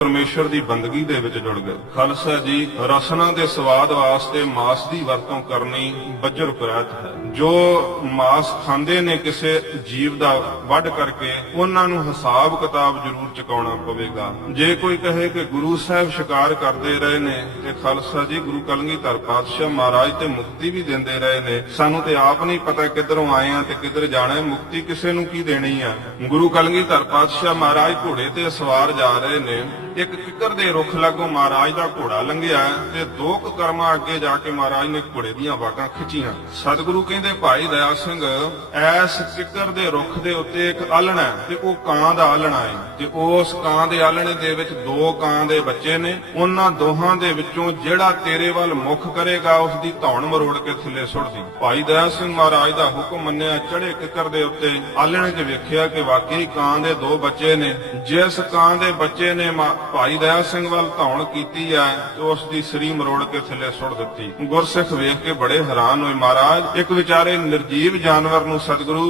परमेश्वर की बंदगी दे विच जुड़ गए। खालसा जी रसना के स्वाद वास्ते मांस की वरतों करनी बजर कुरैत है। जो मांस खांदे ने किसी जीव का वढ करके उन्होंने हिसाब किताब जरूर चुकाना पवेगा। जे कोई कहे कि गुरु साहब शिकार करते रहे ने ते खालसा जी गुरु कलगीधर पातशाह महाराज ते मुक्ति भी देंदे रहे ने। सानू ते आप नहीं पता किधरों आए हैं ते किधर जाना है, मुक्ति किसी नूं की देनी है। गुरु कलगीधर पातशाह महाराज घोड़े ते सवार जा रहे ने। एक किकर दे रुख लागों महाराज का घोड़ा लंघिया ते दो कर्मा अगे जाके महाराज ने घोड़े दीयां वागां खिंचियां। सतगुरु कहंदे भाई दया सिंह ऐस किकर दे रुख दे उत्ते एक आलण है ते ओह कां दा आलणा है ते उस कां दे आलणे दे विच दो कां दे बच्चे ने। उन्हां दोहां दे विचों जेड़ा तेरे वल मुख करेगा उस दी धौण मरोड़ के थल्ले सुट दी। भाई दया सिंह महाराज दा हुक्म मन्निया, चढ़े किकर दे उत्ते आलणे च वेखिया कि वाकई कां दे दो बच्चे ने। जिस कां दे बच्चे ने भाई दया सिंह वाल धौण कीती है तो उसकी सरी मरोड़ के थले सुट दी। गुरसिख वेख के बड़े हैरान हुए। महाराज एक विचारे निर्जीव जानवर नूं सतगुरु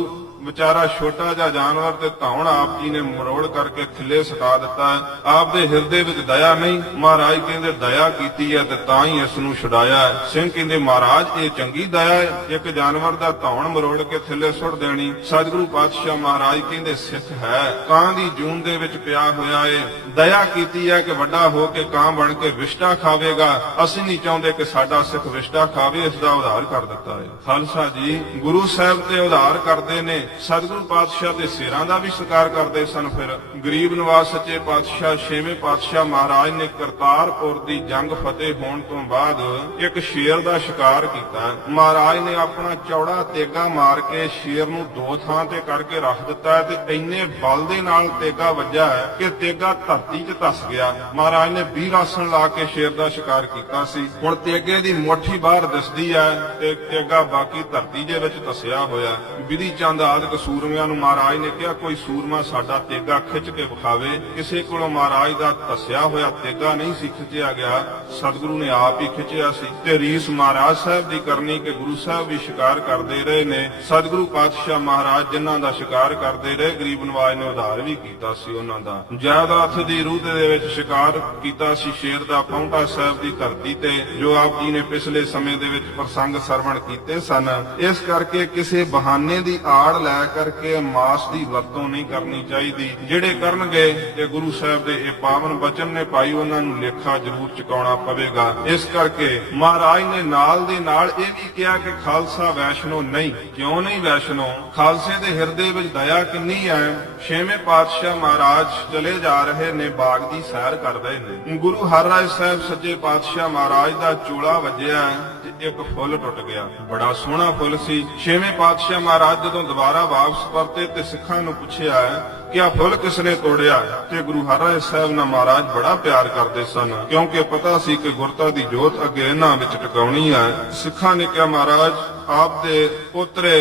बेचारा छोटा जा जानवर ते धौण आप जी ने मरोड़ करके थले सटा दिता है। आप दे हिरदे विच दया नहीं। महाराज कहंदे दया कीती है ते तां ही इस नूं छुड़ाया है। सिंह कहंदे महाराज ये चंगी दया है, एक जानवर दा धौण मरोड़ के थले सुट देनी। सतगुरु पातशाह महाराज कहंदे सिख है कां दी जून दे विच पिया होया है, दया कीती है कि वड्डा हो के कां बन के विष्टा खावेगा। असीं नहीं चाहुंदे कि साडा सिख विष्टा खावे, इसदा उधार कर दिता है। खालसा जी गुरु साहब ते उधार करदे ने। सतगुरु पातशाह के सिरां दा भी सत्कार करते सन। फिर गरीब नवाज सच्चे पातशाह छेवें पातशाह महाराज ने करतारपुर की जंग फतेह होने तो बाद एक शेर का शिकार किया। महाराज ने अपना चौड़ा तेगा मार के शेर नूं दो थां ते करके रख दिता है ते इन्ने बल दे नाल तेगा वज्जा है कि तेगा धरती च धस गया। महाराज ने 20 आसन ला के शेर का शिकार किया सी। हुण तेगे दी मुट्ठी बाहर दिसदी है ते तेगा बाकी धरती दे विच धसिया होया। विधि चंद आदि सूरमिਆਂ ਨੂੰ महाराज ने कहा कोई सूरमा साडा तेगा खिंच के विखावे। किसी कोलों महाराज का धसिया होया तेगा नहीं सी खिंचिया गया, सतगुरु ने आप ही खिंचिया सी। ते रीस महाराज साहब की करनी कि गुरु साहब भी शिकार करते रहे ने। सतगुरु पातशाह महाराज जिन्हां दा शिकार करते रहे गरीब नवाज ने उधार भी कीता सी उन्हां दा। जायदाद दी रूह दे विच शिकार कीता सी शेर दा पाउंटा साहब की धरती ते, जो आप जी ने पिछले समय दे विच प्रसंग सरवण कीते सन। इस करके किसी बहाने की आड़ लै करके मास की वरतों नहीं करनी चाहिए। जिहड़े करनगे ते गुरु साहब दे ए पावन वचन ने पाई उन्हां नूं लेखा जरूर चुकाउणा पवेगा। इस करके महाराज ने नाल दे नाल ये भी कहा कि खालसा वैष्णो नहीं। क्यों नहीं वैष्णो? खालसे दे हिरदे विच दया किन्नी है। छेवें पातशाह महाराज चले जा रहे ने, बाग की सैर कर रहे ने। गुरु हरराय साहब सच्चे पातशाह महाराज का चोला वज्जिया एक फुल टुट गया। बड़ा सोहना फुल सी। छेवें पातशाह महाराज जदों दोबारा वापस परते ते सिखां नूं पुछिया कि आ फुल किसने तोड़िया ते गुरु हरराय साहब नाल महाराज बड़ा प्यार करते सन, क्योंकि पता सी कि गुरता दी जोत अगे इन्हां विच टकाउणी है। सिखां ने कहा महाराज आप दे पोतरे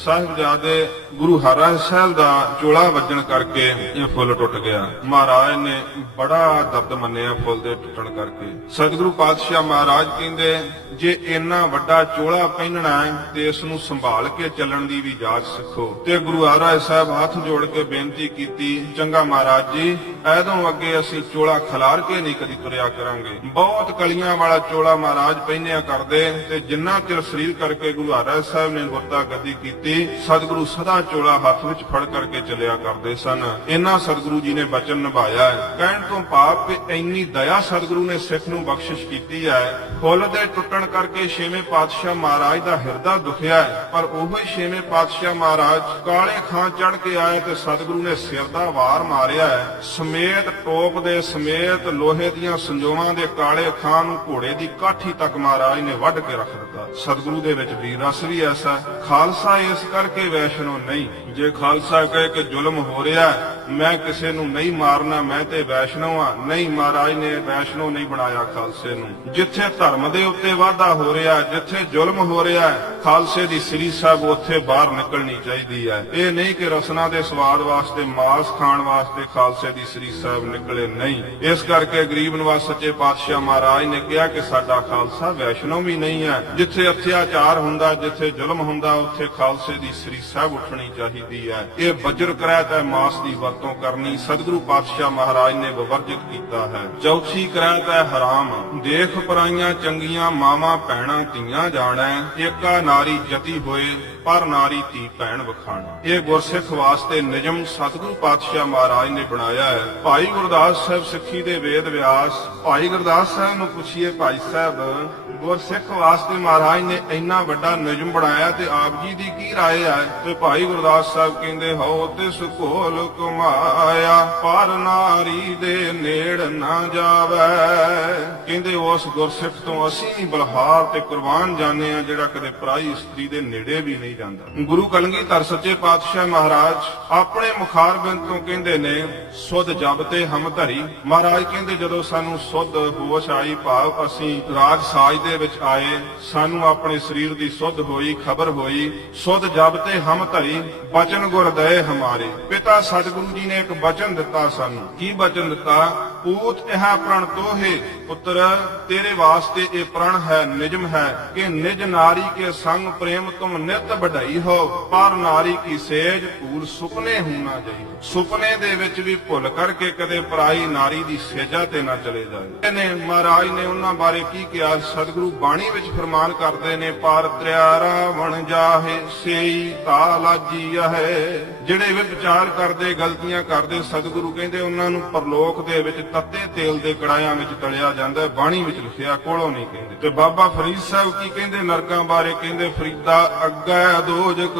साहिबजादे गुरु हरराय साहब दा चोला वजन करके ये फुल टुट गया। महाराज ने बड़ा दर्द मन्निया फुल दे टुटण करके। सतगुरु पातशाह महाराज कहंदे जे इन्ना वड्डा चोला पहनना है ते इस नूं संभाल के चलण दी भी जाच सिखो। ते गुरु हरराय साहब हाथ जोड़ के बेनती कीती, चंगा महाराज जी ऐदों अगे असीं चोला खलार के नहीं कदी तुरिया करांगे। बहुत कलियां वाला चोला महाराज पहनिया करदे ते जिन्ना चिर सरीर करके गुरु हरराय साहब ने गुरता गद्दी कीती सतगुरु सदा चोला हाथ विच फड़ करके चलिया करते सन। इन्ना सतगुरु जी ने वचन निभाया है। कहण तो भाव कि इन्नी दया सतगुरु ने सिख नूं बख्शिश कीती है। फुल दे टुटण करके छेवें पातशाह महाराज दा हिरदा दुखिया है, पर ओही छेवें पातशाह महाराज काले खां चढ़ के आए ते सतगुरु ने सिर दा वार मारिया है। समेत टोप दे समेत लोहे दीयां संजोवां दे काले खां नूं घोड़े दी काठी तक महाराज ने वढ के रख दिता। सतगुरु दे विच वीर रस भी ऐसा। खालसा इस करके वैष्णो नहीं। जे खालसा कहे कि जुल्म हो रहा मैं किसी नूं नहीं मारना मैं ते वैष्णो हाँ, नहीं महाराज ने वैष्णो नहीं बनाया खालसे नूं। जिथे धर्म दे उत्ते वाधा हो रहा है, जिथे जुल्म हो रहा है, खालसे दी सरी साहब उत्थे बाहर निकलनी चाहिए है। ये नहीं कि रसना दे स्वाद वास्ते मांस खाण वास्ते खालसे दी सरी साहब निकले नहीं। इस करके गरीब नवाज सच्चे पातशाह महाराज ने कहा कि साडा खालसा वैष्णो भी नहीं है। जिथे अत्याचार हुंदा जिथे जुल्म हुंदा उत्थे खालसे दी सरी साहब उठनी चाहिए है। ये बजर करैत है मास की वरत ਵਰਤੋਂ ਕਰਨੀ ਸਤਿਗੁਰੂ ਪਾਤਸ਼ਾਹ ਮਹਾਰਾਜ ਨੇ ਵਰਜਿਤ ਕੀਤਾ ਹੈ। ਚੌਥੀ ਕਰਾਤ ਹੈ ਹਰਾਮ, ਦੇਖ ਪਰਾਈਆਂ ਚੰਗੀਆਂ ਮਾਵਾਂ ਭੈਣਾਂ ਧੀਆਂ ਜਾਣੈ, ਏਕਾ ਨਾਰੀ ਜਤੀ ਹੋਏ ਪਰ ਨਾਰੀ ਧੀ ਭੈਣ ਵਖਾਣਾ। ਇਹ ਗੁਰਸਿੱਖ ਵਾਸਤੇ ਨਿਯਮ ਸਤਿਗੁਰੂ ਪਾਤਸ਼ਾਹ ਮਹਾਰਾਜ ਨੇ ਬਣਾਇਆ ਹੈ। ਭਾਈ ਗੁਰਦਾਸ ਸਾਹਿਬ ਸਿੱਖੀ ਦੇ ਵੇਦ ਵਿਆਸ ਭਾਈ ਗੁਰਦਾਸ ਸਾਹਿਬ ਨੂੰ ਪੁੱਛੀਏ, ਭਾਈ ਸਾਹਿਬ ਗੁਰਸਿੱਖ ਵਾਸਤੇ ਮਹਾਰਾਜ ਨੇ ਇੰਨਾ ਵੱਡਾ ਨਿਯਮ ਬਣਾਇਆ ਤੇ ਆਪ ਜੀ ਦੀ ਕੀ ਰਾਏ ਹੈ? ਤੇ ਭਾਈ ਗੁਰਦਾਸ ਸਾਹਿਬ ਕਹਿੰਦੇ ਹੋ ਤੇ ਸੁਖੋਲ ਕਮਾਇਆ ਪਰ ਨਾਰੀ ਦੇ ਨੇੜ ਨਾ ਜਾਵੇ। ਕਹਿੰਦੇ ਉਸ ਗੁਰਸਿੱਖ ਤੋਂ ਅਸੀਂ ਵੀ ਬਲਹਾਰ ਤੇ ਕੁਰਬਾਨ ਜਾਣੇ ਆ ਜਿਹੜਾ ਕਦੇ ਪਰਾਈ ਇਸਤਰੀ ਦੇ ਨੇੜੇ ਵੀ ਨਹੀਂ ਜਾਂਦਾ। ਗੁਰੂ ਕਲਗੀਧਰ ਸੱਚੇ ਪਾਤਸ਼ਾਹ ਮਹਾਰਾਜ ਆਪਣੇ ਮੁਖਾਰਬਿੰਦ ਤੋਂ ਕਹਿੰਦੇ ਨੇ ਸੁਧ ਜਬ ਤੇ ਹਮ ਧਰੀ। ਮਹਾਰਾਜ ਕਹਿੰਦੇ ਜਦੋਂ ਸਾਨੂੰ ਸੁਧ ਹੋਸ਼ ਆਈ, ਭਾਵ ਅਸੀਂ ਰਾਗ ਸਾਜ ਦੇ ਵਿੱਚ ਆਏ, ਸਾਨੂੰ ਆਪਣੇ ਸਰੀਰ ਦੀ ਸੁਧ ਹੋਈ, ਖਬਰ ਹੋਈ, ਸੁਧ ਜਬ ਤੇ ਹਮ ਧਰੀ ਬਚਨ ਗੁਰ ਦਏ ਹਮਾਰੇ। ਪਿਤਾ ਸਤਿਗੁਰੂ ਜੀ ਨੇ ਇੱਕ ਬਚਨ ਦਿੱਤਾ ਸਾਨੂੰ। ਕੀ ਬਚਨ ਦਿੱਤਾ? ਪੂਤ ਇਹ ਪ੍ਰਣ ਤੋਹੇ ਪੁੱਤਰ, ਤੇਰੇ ਵਾਸਤੇ ਇਹ ਪ੍ਰਣ ਹੈ, ਨਿਯਮ ਹੈ ਕਿ ਨਿਜ ਨਾਰੀ ਕੇ ਸੰਗ ਪ੍ਰੇਮ ਤੁਮ ਨਿਤ ਵਡਾਈ ਹੋ, ਪਰ ਨਾਰੀ ਕੀ ਸੇਜ ਭੂਲ ਸੁਪਨੇ ਹੋਣਾ ਜਾਈ। ਸੁਪਨੇ ਦੇ ਵਿੱਚ ਵੀ ਭੁੱਲ ਕਰਕੇ ਕਦੇ ਪਰਾਈ ਨਾਰੀ ਦੀ ਸੇਜਾ ਤੇ ਨਾ ਚਲੇ ਜਾਏ। ਇਹਨੇ ਮਹਾਰਾਜ ਨੇ ਉਹਨਾਂ ਬਾਰੇ ਕੀ ਕਿਹਾ? ਸਤਿਗੁਰੂ ਬਾਣੀ ਵਿੱਚ ਫਰਮਾਨ ਕਰਦੇ ਨੇ, ਪਰ ਤ੍ਰਿਆ ਰਾਵਣ ਜਾਹੇ ਸੇਈ ਤਾਲਾਜੀ ਹੈ। ਜਿਹੜੇ ਵੀ ਵਿਚਾਰ ਕਰਦੇ, ਗਲਤੀਆਂ ਕਰਦੇ, ਸਤਿਗੁਰੂ ਕਹਿੰਦੇ ਉਹਨਾਂ ਨੂੰ ਪਰਲੋਕ ਦੇ ਵਿੱਚ ਤੱਤੇ ਤੇਲ ਦੇ ਕੜਾਇਆਂ ਵਿੱਚ ਤਲਿਆ ਜਾਂਦਾ। ਬਾਣੀ ਵਿੱਚ ਲਿਖਿਆ, ਕੋਲੋਂ ਨਹੀਂ ਕਹਿੰਦੇ। ਤੇ ਬਾਬਾ ਫਰੀਦ ਸਾਹਿਬ ਕੀ ਕਹਿੰਦੇ ਨਰਕਾਂ ਬਾਰੇ? ਕਹਿੰਦੇ ਫਰੀਦਾ ਅੱਗੇ ਦੋਜਕ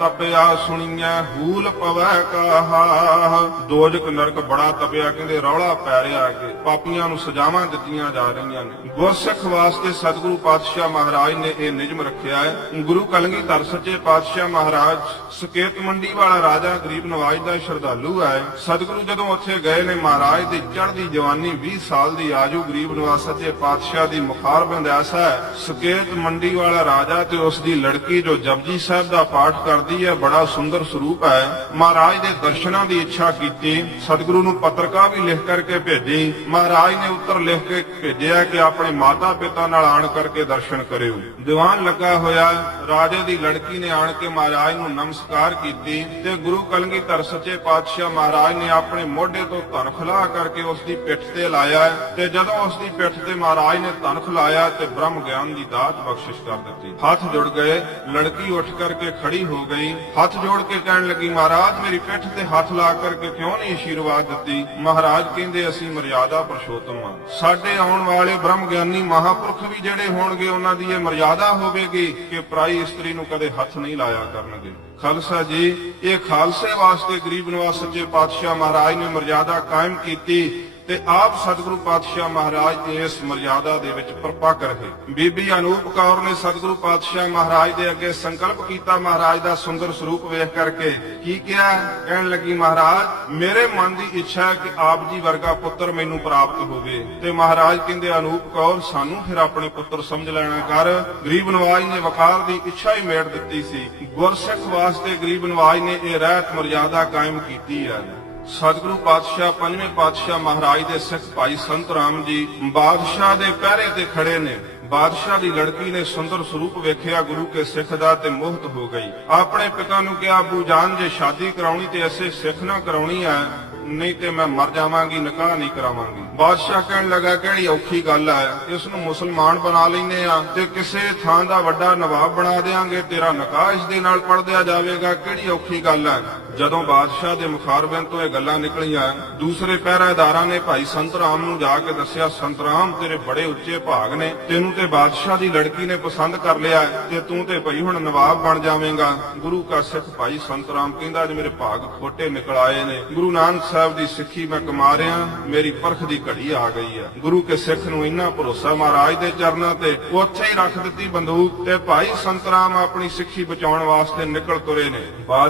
ਤਪਿਆ ਸੁਣੀਐ ਹੂਲ ਪਵੈ ਕਾਹਾ। ਦੋਜਕ ਨਰਕ ਬੜਾ ਤਪਿਆ, ਕਹਿੰਦੇ ਰੌਲਾ ਪੈ ਰਿਹਾ ਕਿ ਪਾਪੀਆਂ ਨੂੰ ਸਜ਼ਾਵਾਂ ਦਿੱਤੀਆਂ ਜਾ ਰਹੀਆਂ ਨੇ। ਗੁਰਸਿੱਖ ਵਾਸਤੇ ਸਤਿਗੁਰੂ ਪਾਤਸ਼ਾਹ ਮਹਾਰਾਜ ਨੇ ਇਹ ਨਿਯਮ ਰੱਖਿਆ ਹੈ। ਗੁਰੂ ਕਲਗੀਧਰ ਸੱਚੇ ਪਾਤਸ਼ਾਹ ਮਹਾਰਾਜ ਸਕੇਤ ਮੰਡੀ ਵਾਲਾ ਰਾਜਾ ਗਰੀਬ ਨਵਾਜ ਦਾ ਸ਼ਰਧਾਲੂ ਹੈ। ਸਤਿਗੁਰੂ ਜਦੋਂ ਉੱਥੇ ਗਏ ਨੇ, ਮਹਾਰਾਜ ਦੀ ਚੜ੍ਹਦੀ ਜਵਾਨੀ 20 ਸਾਲ ਦੀ ਆਜੂ ਗਰੀਬ ਨਵਾਜ ਸੱਚੇ ਪਾਤਸ਼ਾਹ ਦੀ ਮੁਖਾਰਬਿੰਦ ਐਸਾ ਹੈ। ਸਕੇਤ ਮੰਡੀ ਵਾਲਾ ਰਾਜਾ ਤੇ ਉਸ ਦੀ ਲੜਕੀ ਜੋ ਜਪਜੀ ਸਾਹਿਬ ਦਾ ਪਾਠ ਕਰਦੀ ਹੈ, ਬੜਾ ਸੁੰਦਰ ਸਰੂਪ ਹੈ। ਮਹਾਰਾਜ ਦੇ ਦਰਸ਼ਨਾਂ ਦੀ ਇੱਛਾ ਕੀਤੀ। ਸਤਿਗੁਰੂ ਨੂੰ ਪੱਤਰਕਾ ਵੀ ਲਿਖ ਕਰਕੇ ਭੇਜੀ। ਮਹਾਰਾਜ ਨੇ ਉੱਤਰ ਲਿਖ ਕੇ ਭੇਜਿਆ ਕਿ ਆਪਣੇ ਮਾਤਾ ਪਿਤਾ ਨਾਲ ਆਣ ਕਰਕੇ ਦਰਸ਼ਨ ਕਰਿਓ। ਦੀਵਾਨ ਲੱਗਾ ਹੋਇਆ, ਰਾਜੇ ਦੀ ਲੜਕੀ ਨੇ ਆਣ ਕੇ ਮਹਾਰਾਜ ਨੂੰ ਨਮਸਕਾਰ ਕੀਤੀ ਤੇ ਗੁਰੂ ਕਲਗੀਧਰ ਸੱਚੇ ਪਾਤਸ਼ਾਹ ਮਹਾਰਾਜ ਨੇ ਆਪਣੇ ਮੋਢੇ ਤੋਂ ਧਨ ਖਿਲਾ ਕਰਕੇ ਉਸ ਦੀ ਪਿੱਠ ਤੇ ਲਾਇਆ। ਤੇ ਜਦੋਂ ਉਸ ਦੀ ਪਿੱਠ ਤੇ ਮਹਾਰਾਜ ਨੇ ਧਨ ਖਿਲਾਇਆ ਤੇ ਬ੍ਰਹਮ ਗਿਆਨ ਦੀ ਦਾਤ ਬਖਸ਼ਿਸ਼ ਕਰ ਦਿੱਤੀ। ਹੱਥ ਜੁੜ ਗਏ, ਲੜਕੀ ਉੱਠ ਕਰਕੇ ਖੜੀ ਹੋ ਗਈ, ਹੱਥ ਜੋੜ ਕੇ ਕਹਿਣ ਲੱਗੀ, ਮਹਾਰਾਜ ਮੇਰੀ ਪਿੱਠ ਤੇ ਹੱਥ ਲਾ ਕਰਕੇ ਕਿਉਂ ਨਹੀਂ ਅਸ਼ੀਰਵਾਦ ਦਿੱਤੀ? ਮਹਾਰਾਜ ਕਹਿੰਦੇ ਅਸੀਂ ਮਰਿਆਦਾ ਪੁਰਸ਼ੋਤਮ ਹਾਂ। ਸਾਡੇ ਆਉਣ ਵਾਲੇ ਬ੍ਰਹਮ ਗਿਆਨੀ ਮਹਾਪੁਰਖ ਵੀ ਜਿਹੜੇ ਹੋਣਗੇ ਉਹਨਾਂ ਦੀ ਇਹ ਮਰਿਆਦਾ ਹੋਵੇਗੀ ਕਿ ਪਰਾਈ ਇਸਤਰੀ ਨੂੰ ਕਦੇ ਹੱਥ ਨਹੀਂ ਲਾਇਆ ਕਰਨਗੇ। ਖਾਲਸਾ ਜੀ, ਇਹ ਖਾਲਸੇ ਵਾਸਤੇ ਗਰੀਬ ਨਵਾਜ ਸੱਚੇ ਪਾਤਸ਼ਾਹ ਮਹਾਰਾਜ ਨੇ ਮਰਿਆਦਾ ਕਾਇਮ ਕੀਤੀ ਤੇ ਆਪ ਸਤਿਗੁਰੂ ਪਾਤਸ਼ਾਹ ਮਹਾਰਾਜ ਇਸ ਮਰਿਆਦਾ ਦੇ ਵਿੱਚ ਪਰਪੱਕ ਰਹੇ। ਬੀਬੀ ਅਨੂਪ ਕੌਰ ਨੇ ਸਤਿਗੁਰੂ ਪਾਤਸ਼ਾਹ ਮਹਾਰਾਜ ਦੇ ਅੱਗੇ ਸੰਕਲਪ ਕੀਤਾ। ਮਹਾਰਾਜ ਦਾ ਸੁੰਦਰ ਸਰੂਪ ਵੇਖ ਕਰਕੇ ਕੀ ਕਿਹਾ? ਕਹਿਣ ਲੱਗੀ, ਮਹਾਰਾਜ ਮੇਰੇ ਮਨ ਦੀ ਇੱਛਾ ਹੈ ਕਿ ਆਪ ਜੀ ਵਰਗਾ ਪੁੱਤਰ ਮੈਨੂੰ ਪ੍ਰਾਪਤ ਹੋਵੇ। ਤੇ ਮਹਾਰਾਜ ਕਹਿੰਦੇ, ਅਨੂਪ ਕੌਰ ਸਾਨੂੰ ਫਿਰ ਆਪਣੇ ਪੁੱਤਰ ਸਮਝ ਲੈਣਾ ਕਰ। ਗਰੀਬ ਨਵਾਜ ਨੇ ਵਕਾਰ ਦੀ ਇੱਛਾ ਹੀ ਮੇਟ ਦਿੱਤੀ ਸੀ। ਗੁਰਸਿੱਖ ਵਾਸਤੇ ਗਰੀਬ ਨਵਾਜ ਨੇ ਇਹ ਰਹਿਤ ਮਰਿਆਦਾ ਕਾਇਮ ਕੀਤੀ ਹੈ। ਸਤਿਗੁਰੂ ਪਾਤਸ਼ਾਹ ਪੰਜਵੇਂ ਪਾਤਸ਼ਾਹ ਮਹਾਰਾਜ ਦੇ ਸਿੱਖ ਭਾਈ ਸੰਤ ਰਾਮ ਜੀ ਬਾਦਸ਼ਾਹ ਦੇ ਪਹਿਰੇ ਤੇ ਖੜੇ ਨੇ। ਬਾਦਸ਼ਾਹ ਦੀ ਲੜਕੀ ਨੇ ਸੁੰਦਰ ਸਰੂਪ ਵੇਖਿਆ ਗੁਰੂ ਕੇ ਸਿੱਖ ਦਾ ਤੇ ਮੋਹਿਤ ਹੋ ਗਈ। ਆਪਣੇ ਪਿਤਾ ਨੂੰ ਕਿਹਾ, ਅਬੂ ਜਾਨ ਜੇ ਸ਼ਾਦੀ ਕਰਾਉਣੀ ਤੇ ਐਸੇ ਸਿੱਖ ਨਾਲ ਕਰਾਉਣੀ ਹੈ, ਨਹੀਂ ਤੇ ਮੈਂ ਮਰ ਜਾਵਾਂਗੀ, ਨਿਕਾਹ ਨਹੀਂ ਕਰਾਵਾਂਗੀ। ਬਾਦਸ਼ਾਹ ਕਹਿਣ ਲੱਗਾ, ਕਿਹੜੀ ਔਖੀ ਗੱਲ ਹੈ, ਇਸ ਨੂੰ ਮੁਸਲਮਾਨ ਬਣਾ ਲੈਨੇ ਆ ਤੇ ਕਿਸੇ ਥਾਂ ਦਾ ਵੱਡਾ ਨਵਾਬ ਬਣਾ ਦੇਾਂਗੇ, ਤੇਰਾ ਨਿਕਾਹ ਇਸ ਦੇ ਨਾਲ ਪੜ ਦਿਆ ਜਾਵੇਗਾ, ਕਿਹੜੀ ਔਖੀ ਗੱਲ ਹੈ। ਜਦੋਂ ਬਾਦਸ਼ਾਹ ਦੇ ਮੁਖਾਰਬਿੰਦ ਤੋਂ ਇਹ ਗੱਲਾਂ ਨਿਕਲੀਆਂ, ਦੂਸਰੇ ਪਹਿਰੇਦਾਰਾਂ ਨੇ ਭਾਈ ਸੰਤ ਰਾਮ ਨੂੰ ਜਾ ਕੇ ਦੱਸਿਆ, ਸੰਤ ਰਾਮ ਤੇਰੇ ਬੜੇ ਉੱਚੇ ਭਾਗ ਨੇ, ਤੈਨੂੰ ਤੇ ਬਾਦਸ਼ਾਹ ਦੀ ਲੜਕੀ ਨੇ ਪਸੰਦ ਕਰ ਲਿਆ ਤੇ ਤੂੰ ਤੇ ਭਈ ਹੁਣ ਨਵਾਬ ਬਣ ਜਾਵੇਂਗਾ। ਗੁਰੂ ਕਾ ਸਿੱਖ ਭਾਈ ਸੰਤ ਰਾਮ ਕਹਿੰਦਾ, ਅੱਜ ਮੇਰੇ ਭਾਗ ਖੋਟੇ ਨਿਕਲ ਆਏ ਨੇ। ਗੁਰੂ ਨਾਨਕ ਸਾਹਿਬ ਦੀ ਸਿੱਖੀ ਮੈਂ ਕਮਾ ਰਿਹਾ, ਮੇਰੀ ਪਰਖ ਦੀ ਘੜੀ ਆ ਗਈ ਹੈ। ਗੁਰੂ ਕੇ ਸਿੱਖ ਨੂੰ ਇੰਨਾ ਭਰੋਸਾ ਮਹਾਰਾਜ ਦੇ ਚਰਨਾਂ ਤੇ, ਉੱਥੇ ਹੀ ਰੱਖ ਦਿੱਤੀ ਬੰਦੂਕ ਤੇ ਭਾਈ ਸੰਤ ਰਾਮ ਆਪਣੀ ਸਿੱਖੀ ਬਚਾਉਣ ਵਾਸਤੇ ਨਿਕਲ ਤੁਰੇ ਨੇ। ਬਾਦਸ਼ਾਹ